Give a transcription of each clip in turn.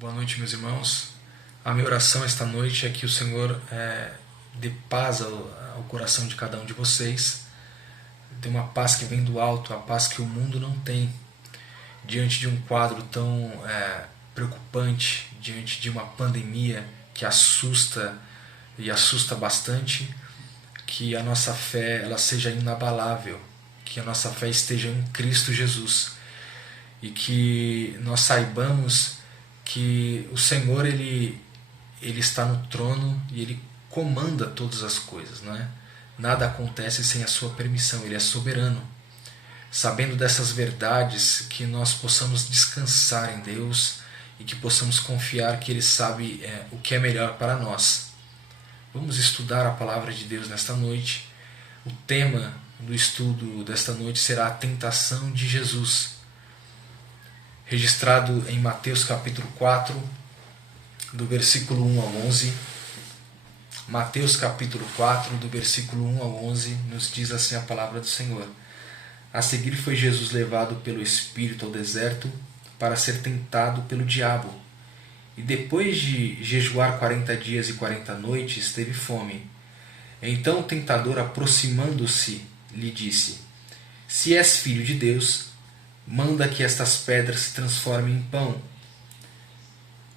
Boa noite, meus irmãos. A minha oração esta noite é que o Senhor dê paz ao coração de cada um de vocês, dê uma paz que vem do alto, a paz que o mundo não tem, diante de um quadro tão preocupante, diante de uma pandemia que assusta e assusta bastante. Que a nossa fé ela seja inabalável, que a nossa fé esteja em Cristo Jesus e que nós saibamos que o Senhor ele está no trono e Ele comanda todas as coisas, não é? Nada acontece sem a sua permissão, Ele é soberano. Sabendo dessas verdades, que nós possamos descansar em Deus e que possamos confiar que Ele sabe o que é melhor para nós. Vamos estudar a palavra de Deus nesta noite. O tema do estudo desta noite será a tentação de Jesus, registrado em Mateus capítulo 4, do versículo 1 ao 11. Mateus capítulo 4, do versículo 1 ao 11, nos diz assim a palavra do Senhor. A seguir foi Jesus levado pelo Espírito ao deserto para ser tentado pelo diabo. E depois de jejuar 40 dias e 40 noites, teve fome. Então o tentador, aproximando-se, lhe disse: Se és filho de Deus, manda que estas pedras se transformem em pão.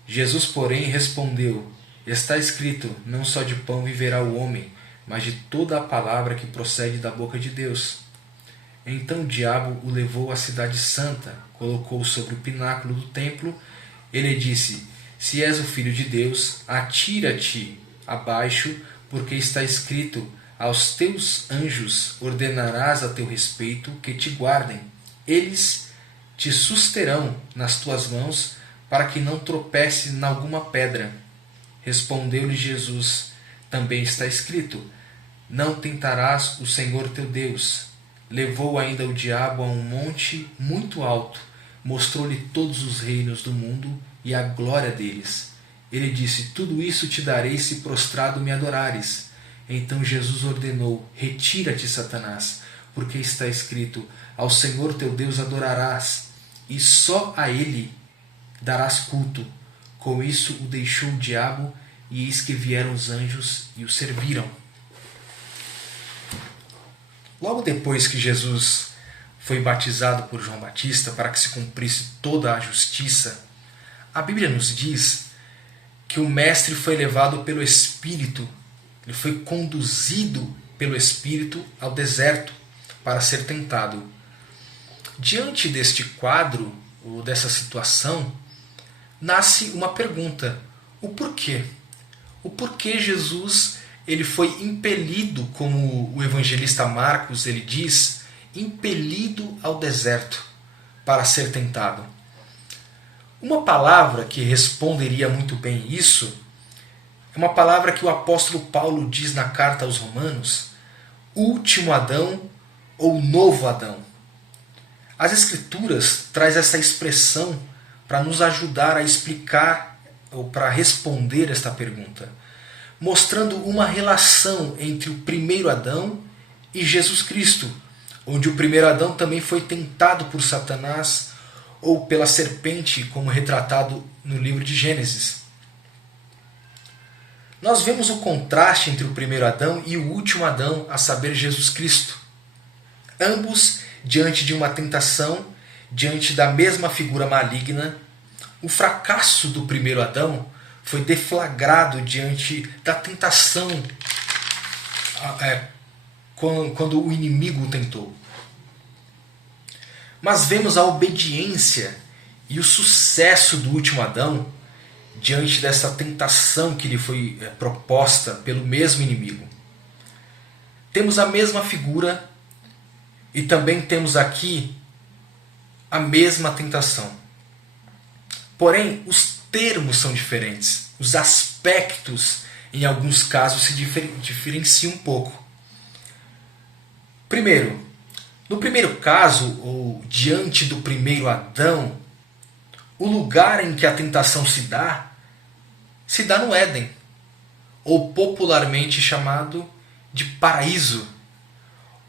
Jesus, porém, respondeu: Está escrito, não só de pão viverá o homem, mas de toda a palavra que procede da boca de Deus. Então o diabo o levou à cidade santa, colocou-o sobre o pináculo do templo e lhe disse: Se és o filho de Deus, atira-te abaixo, porque está escrito: Aos teus anjos ordenarás a teu respeito que te guardem. Eles te susterão nas tuas mãos, para que não tropece em alguma pedra. Respondeu-lhe Jesus: Também está escrito: Não tentarás o Senhor teu Deus. Levou ainda o diabo a um monte muito alto, mostrou-lhe todos os reinos do mundo e a glória deles. Ele disse: Tudo isso te darei se prostrado me adorares. Então Jesus ordenou: Retira-te, Satanás, porque está escrito: Ao Senhor teu Deus adorarás, e só a Ele darás culto. Com isso o deixou o diabo, e eis que vieram os anjos e o serviram. Logo depois que Jesus foi batizado por João Batista para que se cumprisse toda a justiça, a Bíblia nos diz que o Mestre foi levado pelo Espírito, ele foi conduzido pelo Espírito ao deserto para ser tentado. Diante deste quadro, ou dessa situação, nasce uma pergunta: o porquê? O porquê Jesus ele foi impelido, como o evangelista Marcos ele diz, impelido ao deserto para ser tentado? Uma palavra que responderia muito bem isso é uma palavra que o apóstolo Paulo diz na carta aos Romanos: último Adão ou novo Adão. As Escrituras traz essa expressão para nos ajudar a explicar ou para responder esta pergunta, mostrando uma relação entre o primeiro Adão e Jesus Cristo, onde o primeiro Adão também foi tentado por Satanás ou pela serpente, como retratado no livro de Gênesis. Nós vemos o contraste entre o primeiro Adão e o último Adão, a saber, Jesus Cristo. Ambos diante de uma tentação, diante da mesma figura maligna. O fracasso do primeiro Adão foi deflagrado diante da tentação quando o inimigo o tentou. Mas vemos a obediência e o sucesso do último Adão diante dessa tentação que lhe foi proposta pelo mesmo inimigo. Temos a mesma figura e também temos aqui a mesma tentação. Porém, os termos são diferentes. Os aspectos, em alguns casos, se diferenciam um pouco. Primeiro, no primeiro caso, ou diante do primeiro Adão, o lugar em que a tentação se dá no Éden, ou popularmente chamado de paraíso,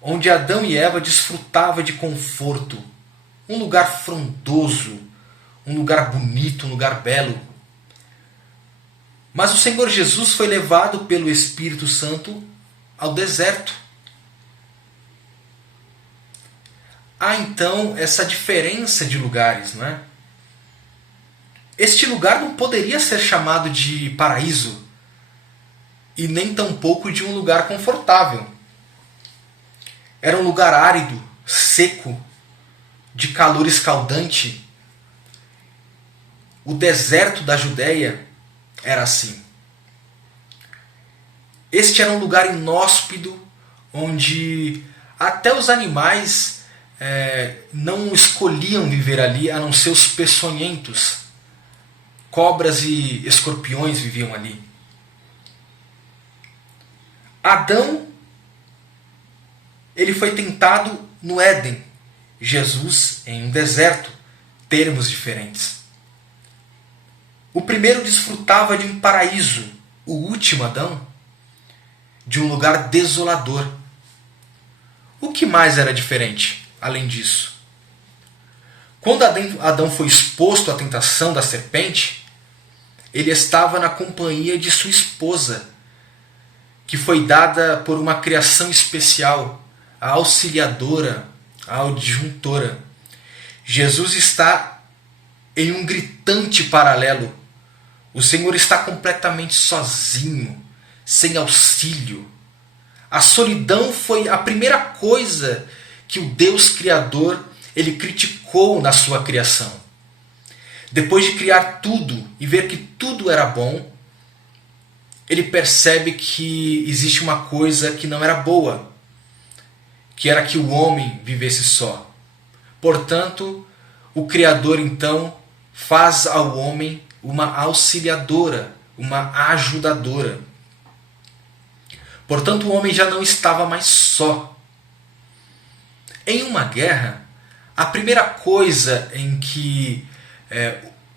onde Adão e Eva desfrutavam de conforto, um lugar frondoso, um lugar bonito, um lugar belo. Mas o Senhor Jesus foi levado pelo Espírito Santo ao deserto. Há então essa diferença de lugares, não é? Este lugar não poderia ser chamado de paraíso e nem tampouco de um lugar confortável. Era um lugar árido, seco, de calor escaldante. O deserto da Judéia era assim. Este era um lugar inóspito onde até os animais não escolhiam viver ali, a não ser os peçonhentos. Cobras e escorpiões viviam ali. Adão, ele foi tentado no Éden. Jesus em um deserto, termos diferentes. O primeiro desfrutava de um paraíso, o último Adão, de um lugar desolador. O que mais era diferente, além disso? Quando Adão foi exposto à tentação da serpente, ele estava na companhia de sua esposa, que foi dada por uma criação especial, a auxiliadora, a adjuntora. Jesus está em um gritante paralelo. O Senhor está completamente sozinho, sem auxílio. A solidão foi a primeira coisa que o Deus Criador ele criticou na sua criação. Depois de criar tudo e ver que tudo era bom, ele percebe que existe uma coisa que não era boa, que era que o homem vivesse só. Portanto, o Criador então faz ao homem uma auxiliadora, uma ajudadora. Portanto, o homem já não estava mais só. Em uma guerra, a primeira coisa em que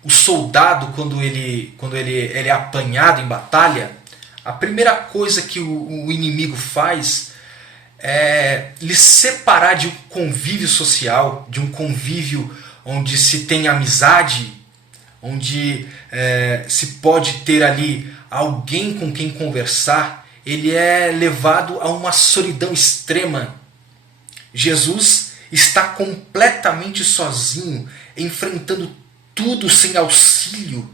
o soldado, quando ele é apanhado em batalha, a primeira coisa que o inimigo faz é lhe separar de um convívio social, de um convívio onde se tem amizade, onde se pode ter ali alguém com quem conversar. Ele é levado a uma solidão extrema. Jesus está completamente sozinho, enfrentando tudo sem auxílio.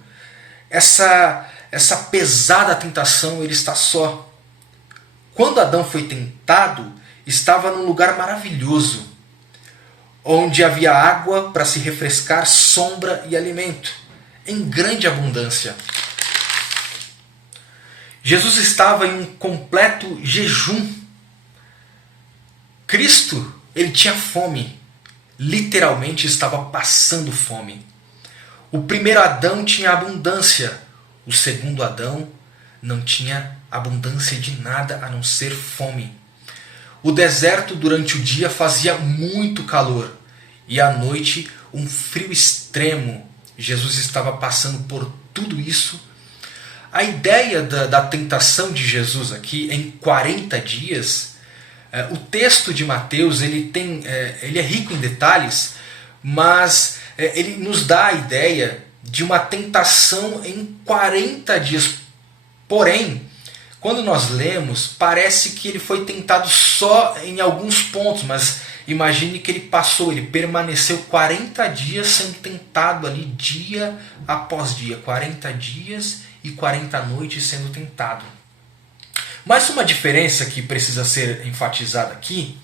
Essa pesada tentação, ele está só. Quando Adão foi tentado, estava num lugar maravilhoso, onde havia água para se refrescar, sombra e alimento, em grande abundância. Jesus estava em um completo jejum. Cristo, ele tinha fome. Literalmente estava passando fome. O primeiro Adão tinha abundância. O segundo Adão não tinha abundância de nada a não ser fome. O deserto durante o dia fazia muito calor e à noite um frio extremo. Jesus estava passando por tudo isso. A ideia da tentação de Jesus aqui em 40 dias, o texto de Mateus ele é rico em detalhes, mas ele nos dá a ideia de uma tentação em 40 dias. Porém, quando nós lemos, parece que ele foi tentado só em alguns pontos, mas imagine que ele permaneceu 40 dias sendo tentado ali dia após dia, 40 dias e 40 noites sendo tentado. Mas uma diferença que precisa ser enfatizada aqui,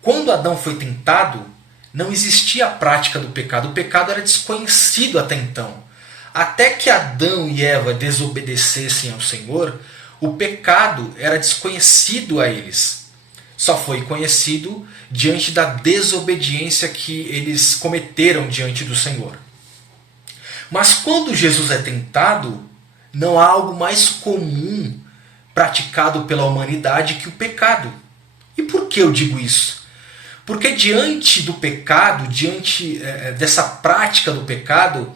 quando Adão foi tentado, não existia a prática do pecado. O pecado era desconhecido até então. Até que Adão e Eva desobedecessem ao Senhor, o pecado era desconhecido a eles. Só foi conhecido diante da desobediência que eles cometeram diante do Senhor. Mas quando Jesus é tentado, não há algo mais comum praticado pela humanidade que o pecado. E por que eu digo isso? Porque diante do pecado, diante dessa prática do pecado,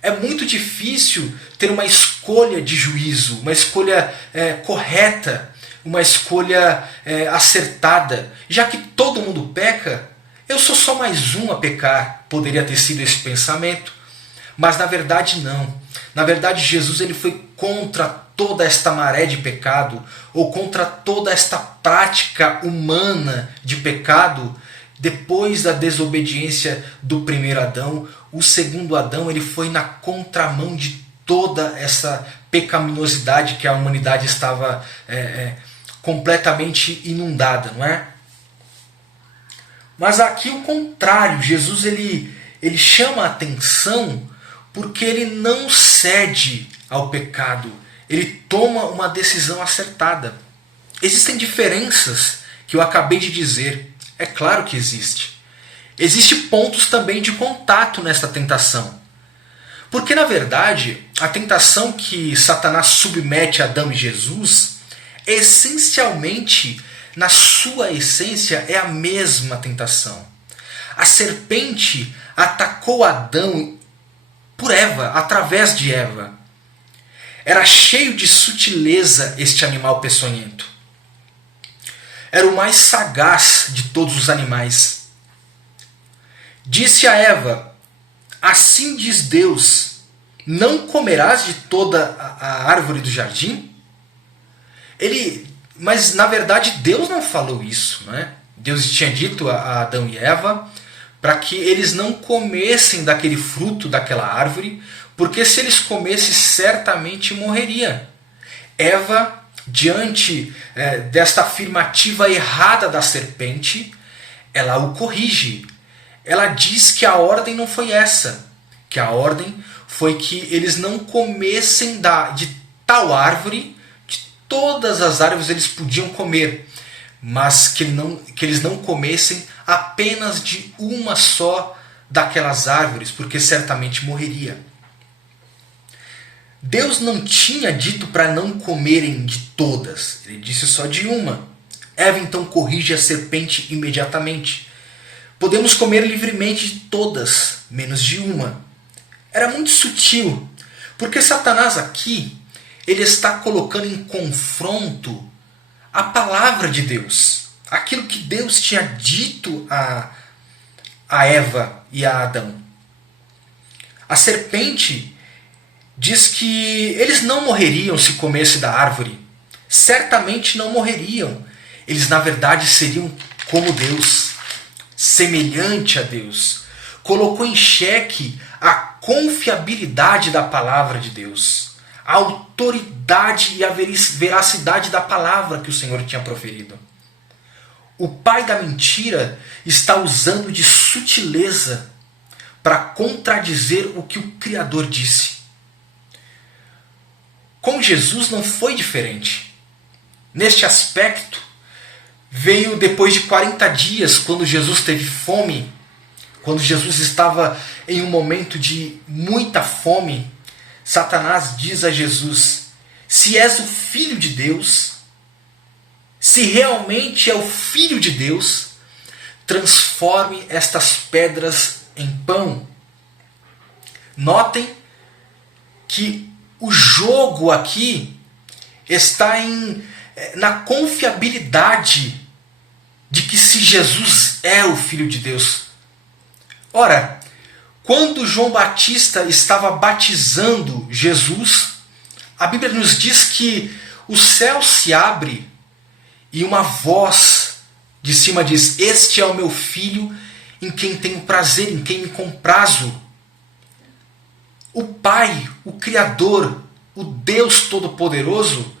é muito difícil ter uma escolha de juízo, uma escolha correta, uma escolha acertada. Já que todo mundo peca, eu sou só mais um a pecar. Poderia ter sido esse pensamento, mas na verdade não. Na verdade, Jesus ele foi contra toda esta maré de pecado, ou contra toda esta prática humana de pecado. Depois da desobediência do primeiro Adão, o segundo Adão ele foi na contramão de toda essa pecaminosidade que a humanidade estava completamente inundada, não é? Mas aqui o contrário, Jesus ele chama a atenção porque ele não cede ao pecado, ele toma uma decisão acertada. Existem diferenças que eu acabei de dizer, é claro que existe. Existem pontos também de contato nesta tentação. Porque na verdade, a tentação que Satanás submete a Adão e Jesus, essencialmente, na sua essência, é a mesma tentação. A serpente atacou Adão por Eva, através de Eva. Era cheio de sutileza este animal peçonhento. Era o mais sagaz de todos os animais. Disse a Eva: assim diz Deus, não comerás de toda a árvore do jardim? Mas na verdade Deus não falou isso, não é? Deus tinha dito a Adão e Eva para que eles não comessem daquele fruto daquela árvore, porque se eles comessem certamente morreria. Eva, diante desta afirmativa errada da serpente, ela o corrige. Ela diz que a ordem não foi essa, que a ordem foi que eles não comessem de tal árvore. De todas as árvores eles podiam comer, mas que eles não comessem apenas de uma só daquelas árvores, porque certamente morreria. Deus não tinha dito para não comerem de todas, ele disse só de uma. Eva então corrige a serpente imediatamente. Podemos comer livremente de todas, menos de uma. Era muito sutil, porque Satanás aqui ele está colocando em confronto a palavra de Deus. Aquilo que Deus tinha dito a Eva e a Adão. A serpente diz que eles não morreriam se comessem da árvore. Certamente não morreriam. Eles na verdade seriam como Deus, semelhante a Deus. Colocou em xeque a confiabilidade da palavra de Deus, a autoridade e a veracidade da palavra que o Senhor tinha proferido. O pai da mentira está usando de sutileza para contradizer o que o Criador disse. Com Jesus não foi diferente. Neste aspecto, veio depois de 40 dias, quando Jesus teve fome, quando Jesus estava em um momento de muita fome, Satanás diz a Jesus: se és o Filho de Deus, se realmente é o Filho de Deus, transforme estas pedras em pão. Notem que o jogo aqui está na confiabilidade de que se Jesus é o Filho de Deus. Ora, quando João Batista estava batizando Jesus, a Bíblia nos diz que o céu se abre e uma voz de cima diz: este é o meu filho em quem tenho prazer, em quem me comprazo. O Pai, o Criador, o Deus Todo-Poderoso,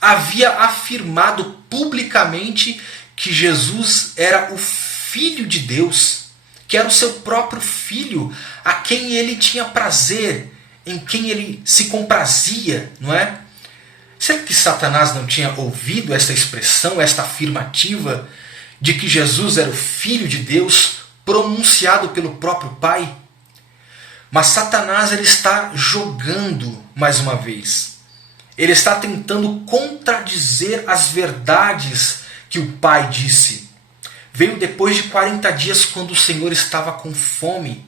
havia afirmado publicamente que Jesus era o Filho de Deus, que era o seu próprio Filho, a quem ele tinha prazer, em quem ele se comprazia, não é? Será que Satanás não tinha ouvido esta expressão, esta afirmativa de que Jesus era o Filho de Deus, pronunciado pelo próprio Pai? Mas Satanás ele está jogando mais uma vez. Ele está tentando contradizer as verdades que o Pai disse. Veio depois de 40 dias, quando o Senhor estava com fome.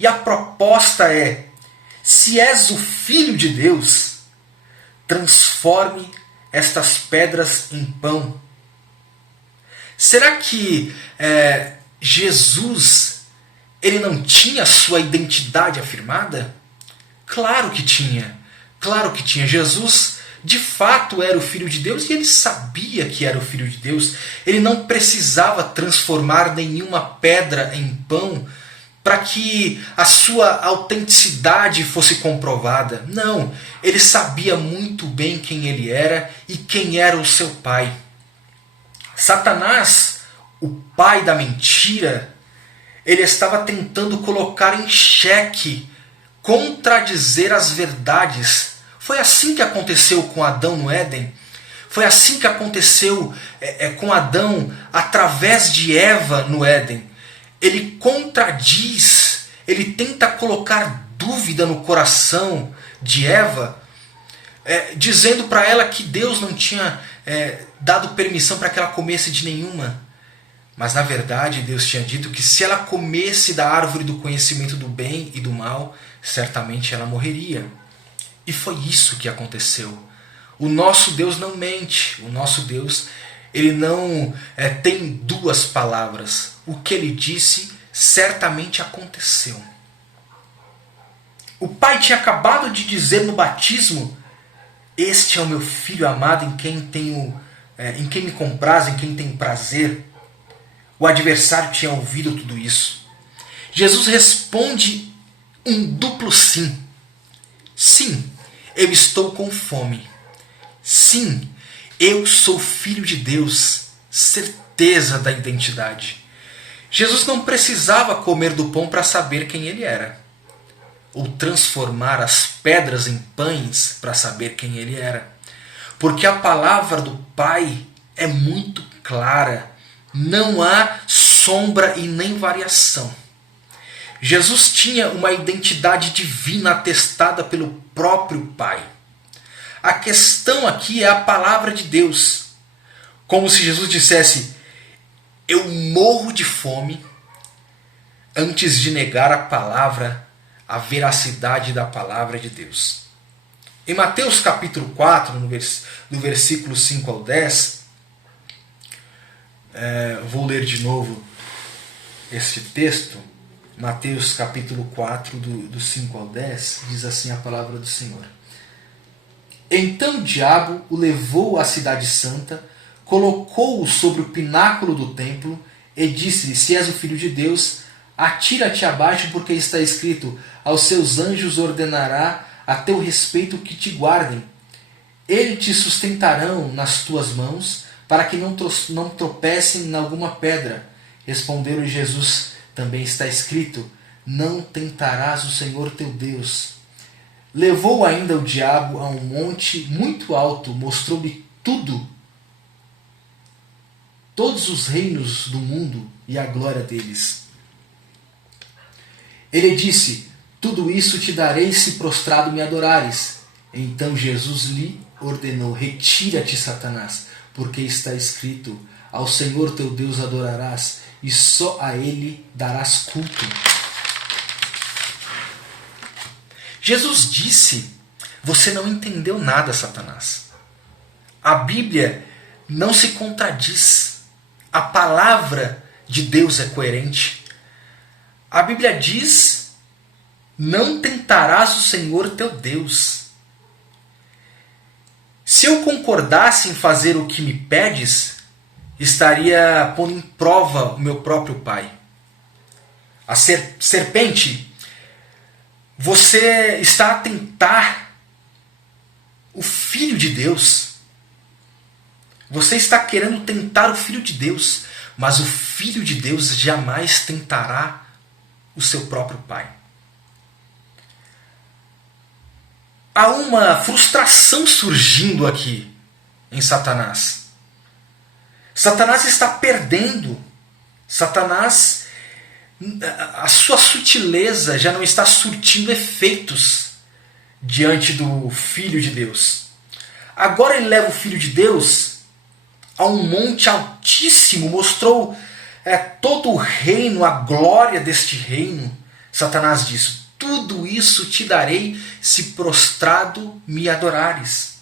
E a proposta é: se és o Filho de Deus, transforme estas pedras em pão. Será que Jesus ele não tinha sua identidade afirmada? Claro que tinha. Claro que tinha. Jesus, de fato, era o Filho de Deus e ele sabia que era o Filho de Deus. Ele não precisava transformar nenhuma pedra em pão para que a sua autenticidade fosse comprovada. Não, ele sabia muito bem quem ele era e quem era o seu pai. Satanás, o pai da mentira, ele estava tentando colocar em xeque, contradizer as verdades. Foi assim que aconteceu com Adão no Éden. Foi assim que aconteceu com Adão através de Eva no Éden. Ele contradiz, ele tenta colocar dúvida no coração de Eva, dizendo para ela que Deus não tinha dado permissão para que ela comesse de nenhuma. Mas na verdade Deus tinha dito que se ela comesse da árvore do conhecimento do bem e do mal, certamente ela morreria. E foi isso que aconteceu. O nosso Deus não mente. O nosso Deus, ele não tem duas palavras. O que ele disse certamente aconteceu. O pai tinha acabado de dizer no batismo: este é o meu filho amado em quem me compraz, em quem tenho prazer. O adversário tinha ouvido tudo isso. Jesus responde um duplo sim. Sim, eu estou com fome. Sim, eu sou filho de Deus. Certeza da identidade. Jesus não precisava comer do pão para saber quem ele era, ou transformar as pedras em pães para saber quem ele era. Porque a palavra do Pai é muito clara. Não há sombra e nem variação. Jesus tinha uma identidade divina atestada pelo próprio Pai. A questão aqui é a palavra de Deus. Como se Jesus dissesse: eu morro de fome, antes de negar a palavra, a veracidade da palavra de Deus. Em Mateus capítulo 4, no versículo 5 ao 10, vou ler de novo este texto. Mateus capítulo 4, do 5 ao 10, diz assim a palavra do Senhor. Então o diabo o levou à cidade santa, colocou-o sobre o pináculo do templo e disse-lhe: se és o filho de Deus, atira-te abaixo, porque está escrito: aos seus anjos ordenará a teu respeito que te guardem. Eles te sustentarão nas tuas mãos, para que não tropecem em alguma pedra. Respondeu-lhe Jesus: também está escrito: não tentarás o Senhor teu Deus. Levou ainda o diabo a um monte muito alto, mostrou-lhe todos os reinos do mundo e a glória deles. Ele disse: tudo isso te darei se prostrado me adorares. Então Jesus lhe ordenou: retira-te, Satanás, porque está escrito: ao Senhor teu Deus adorarás e só a ele darás culto. Jesus disse: você não entendeu nada, Satanás. A Bíblia não se contradiz. A palavra de Deus é coerente. A Bíblia diz: não tentarás o Senhor teu Deus. Se eu concordasse em fazer o que me pedes, estaria pondo em prova o meu próprio Pai. A serpente, você está a tentar o Filho de Deus. Você está querendo tentar o Filho de Deus, mas o Filho de Deus jamais tentará o seu próprio Pai. Há uma frustração surgindo aqui em Satanás. Satanás está perdendo. Satanás, a sua sutileza já não está surtindo efeitos diante do Filho de Deus. Agora ele leva o Filho de Deus a um monte altíssimo, mostrou todo o reino, a glória deste reino. Satanás diz: tudo isso te darei se prostrado me adorares.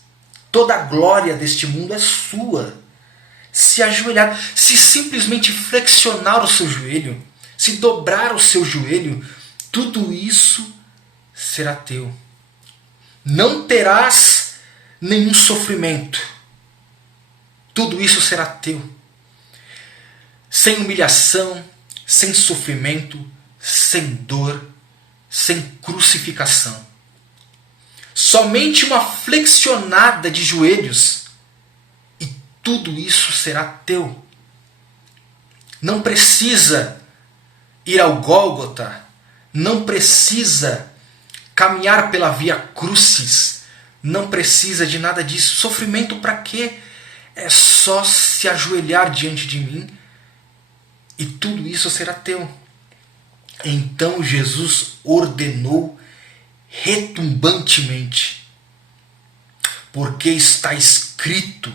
Toda a glória deste mundo é sua. Se ajoelhar, se simplesmente flexionar o seu joelho, se dobrar o seu joelho, tudo isso será teu. Não terás nenhum sofrimento. Tudo isso será teu. Sem humilhação, sem sofrimento, sem dor, sem crucificação. Somente uma flexionada de joelhos e tudo isso será teu. Não precisa ir ao Gólgota, não precisa caminhar pela via crucis, não precisa de nada disso. Sofrimento para quê? É só se ajoelhar diante de mim e tudo isso será teu. Então Jesus ordenou retumbantemente, porque está escrito: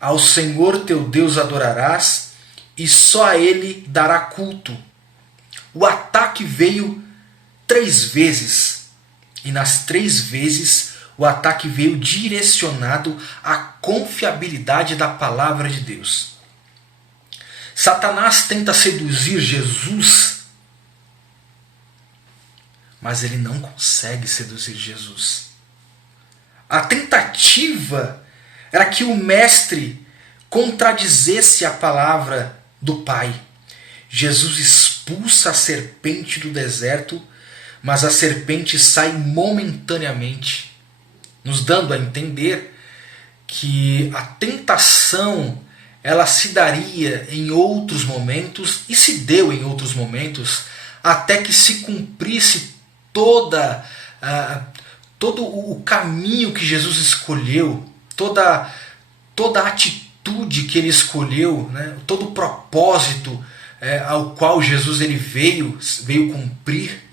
ao Senhor teu Deus adorarás e só a Ele dará culto. O ataque veio 3 vezes, e nas 3 vezes o ataque veio direcionado à confiabilidade da palavra de Deus. Satanás tenta seduzir Jesus, mas ele não consegue seduzir Jesus. A tentativa era que o mestre contradizesse a palavra do Pai. Jesus expulsa a serpente do deserto, mas a serpente sai momentaneamente, nos dando a entender que a tentação ela se daria em outros momentos e se deu em outros momentos até que se cumprisse todo o caminho que Jesus escolheu, toda a atitude que ele escolheu, né? Todo o propósito ao qual Jesus ele veio cumprir.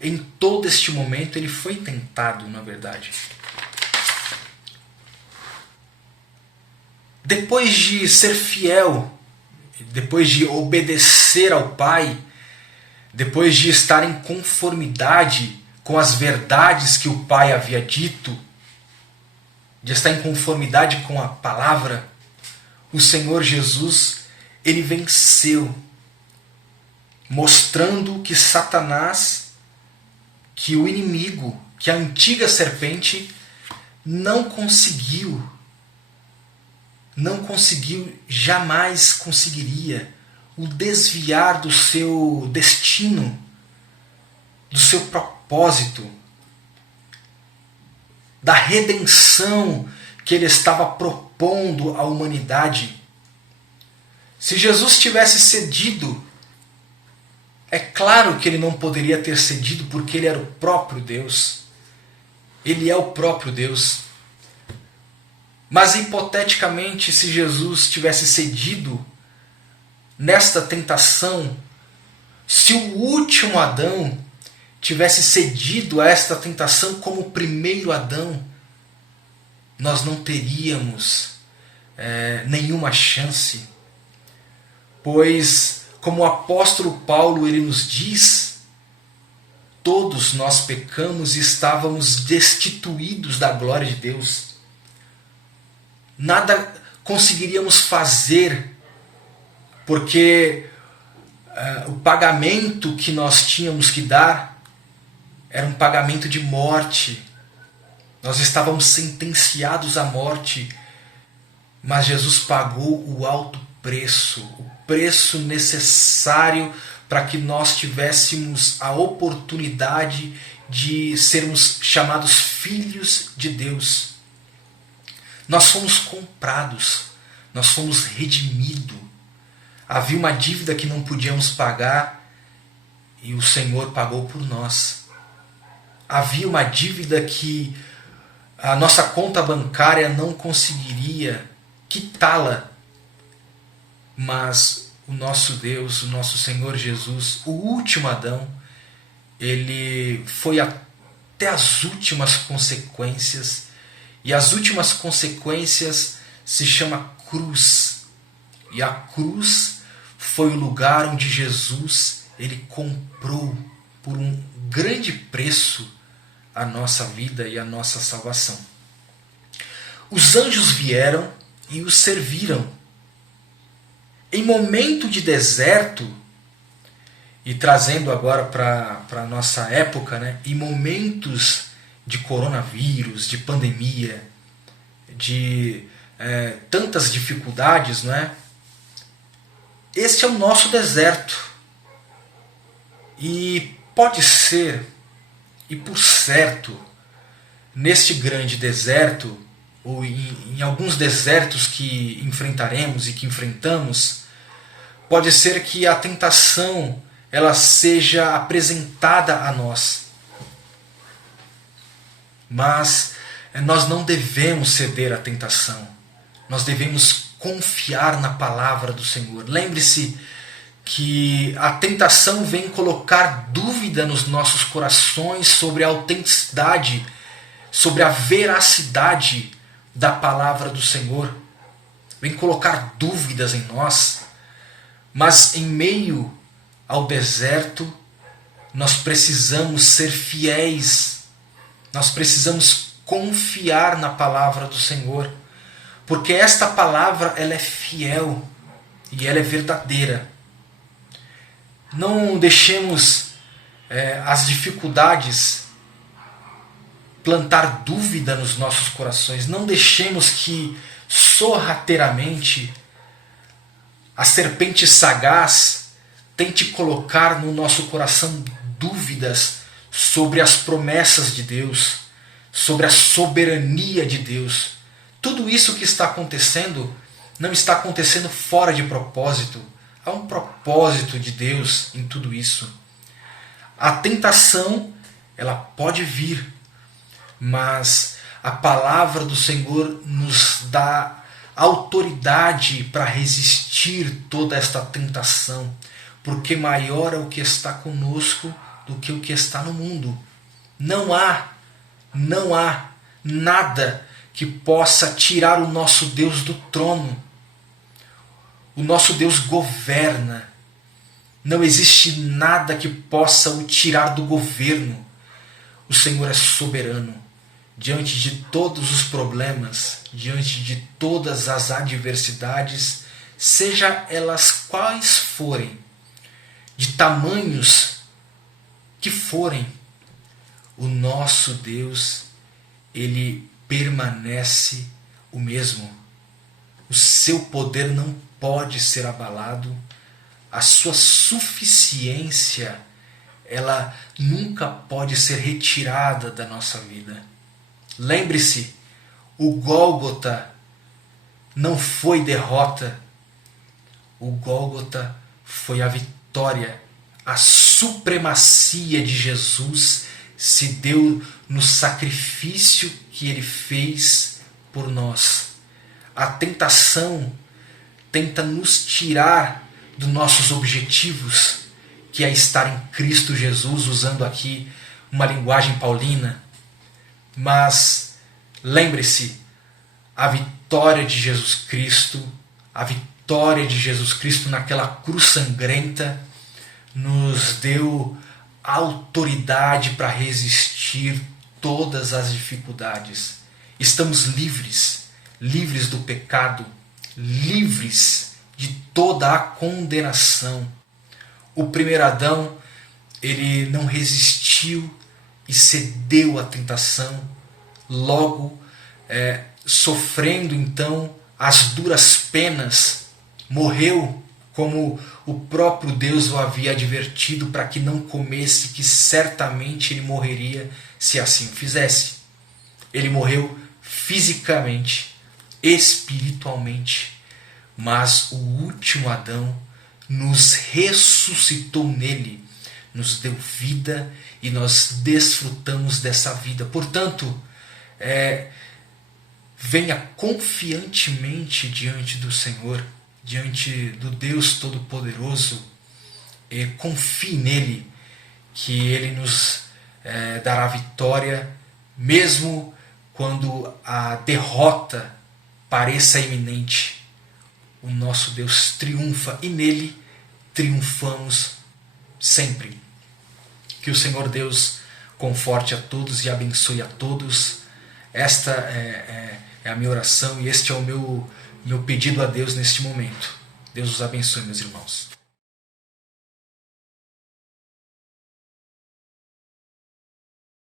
Em todo este momento ele foi tentado, na verdade. Depois de ser fiel, depois de obedecer ao Pai, depois de estar em conformidade com as verdades que o Pai havia dito, de estar em conformidade com a palavra, o Senhor Jesus, ele venceu, mostrando que Satanás, que o inimigo, que a antiga serpente não conseguiu, jamais conseguiria o desviar do seu destino, do seu propósito, da redenção que ele estava propondo à humanidade. Se Jesus tivesse cedido, é claro que ele não poderia ter cedido, porque ele era o próprio Deus. Ele é o próprio Deus. Mas hipoteticamente, se Jesus tivesse cedido nesta tentação, se o último Adão tivesse cedido a esta tentação como o primeiro Adão, nós não teríamos nenhuma chance. Pois, como o apóstolo Paulo ele nos diz, todos nós pecamos e estávamos destituídos da glória de Deus. Nada conseguiríamos fazer, porque o pagamento que nós tínhamos que dar era um pagamento de morte. Nós estávamos sentenciados à morte, mas Jesus pagou o alto preço, o preço necessário para que nós tivéssemos a oportunidade de sermos chamados filhos de Deus. Nós fomos comprados, nós fomos redimidos. Havia uma dívida que não podíamos pagar e o Senhor pagou por nós. Havia uma dívida que a nossa conta bancária não conseguiria quitá-la, mas o nosso Deus, o nosso Senhor Jesus, o último Adão, ele foi até as últimas consequências, e as últimas consequências se chama cruz. E a cruz foi o lugar onde Jesus ele comprou por um grande preço a nossa vida e a nossa salvação. Os anjos vieram e os serviram. Em momento de deserto, e trazendo agora para a nossa época, né, em momentos de coronavírus, de pandemia, de tantas dificuldades, não é? Este é o nosso deserto. E pode ser, e por certo, neste grande deserto, ou em alguns desertos que enfrentaremos e que enfrentamos, pode ser que a tentação ela seja apresentada a nós. Mas nós não devemos ceder à tentação. Nós devemos confiar na palavra do Senhor. Lembre-se que a tentação vem colocar dúvida nos nossos corações sobre a autenticidade, sobre a veracidade da palavra do Senhor. Vem colocar dúvidas em nós. Mas em meio ao deserto, nós precisamos ser fiéis. Nós precisamos confiar na palavra do Senhor. Porque esta palavra ela é fiel e ela é verdadeira. Não deixemos as dificuldades plantar dúvida nos nossos corações. Não deixemos que sorrateiramente a serpente sagaz tente colocar no nosso coração dúvidas sobre as promessas de Deus, sobre a soberania de Deus. Tudo isso que está acontecendo não está acontecendo fora de propósito. Há um propósito de Deus em tudo isso. A tentação, ela pode vir, mas a palavra do Senhor nos dá autoridade para resistir toda esta tentação, porque maior é o que está conosco do que o que está no mundo. Não há nada que possa tirar o nosso Deus do trono. O nosso Deus governa. Não existe nada que possa o tirar do governo. O Senhor é soberano. Diante de todos os problemas, diante de todas as adversidades, seja elas quais forem, de tamanhos que forem, o nosso Deus, ele permanece o mesmo. O seu poder não pode ser abalado. A sua suficiência, ela nunca pode ser retirada da nossa vida. Lembre-se, o Gólgota não foi derrota. O Gólgota foi a vitória. A supremacia de Jesus se deu no sacrifício que ele fez por nós. A tentação tenta nos tirar dos nossos objetivos, que é estar em Cristo Jesus, usando aqui uma linguagem paulina. Mas lembre-se, a vitória de Jesus Cristo, a vitória de Jesus Cristo naquela cruz sangrenta, nos deu autoridade para resistir todas as dificuldades. Estamos livres do pecado, livres de toda a condenação. O primeiro Adão, ele não resistiu e cedeu à tentação, logo sofrendo então as duras penas, morreu como o próprio Deus o havia advertido para que não comesse, que certamente ele morreria se assim o fizesse. Ele morreu fisicamente, espiritualmente, mas o último Adão nos ressuscitou nele, nos deu vida e nós desfrutamos dessa vida. Portanto, venha confiantemente diante do Senhor, diante do Deus Todo-Poderoso, e confie nele, que ele nos dará vitória, mesmo quando a derrota pareça iminente. O nosso Deus triunfa e nele triunfamos sempre. Que o Senhor Deus conforte a todos e abençoe a todos. Esta é a minha oração e este é o meu pedido a Deus neste momento. Deus os abençoe, meus irmãos.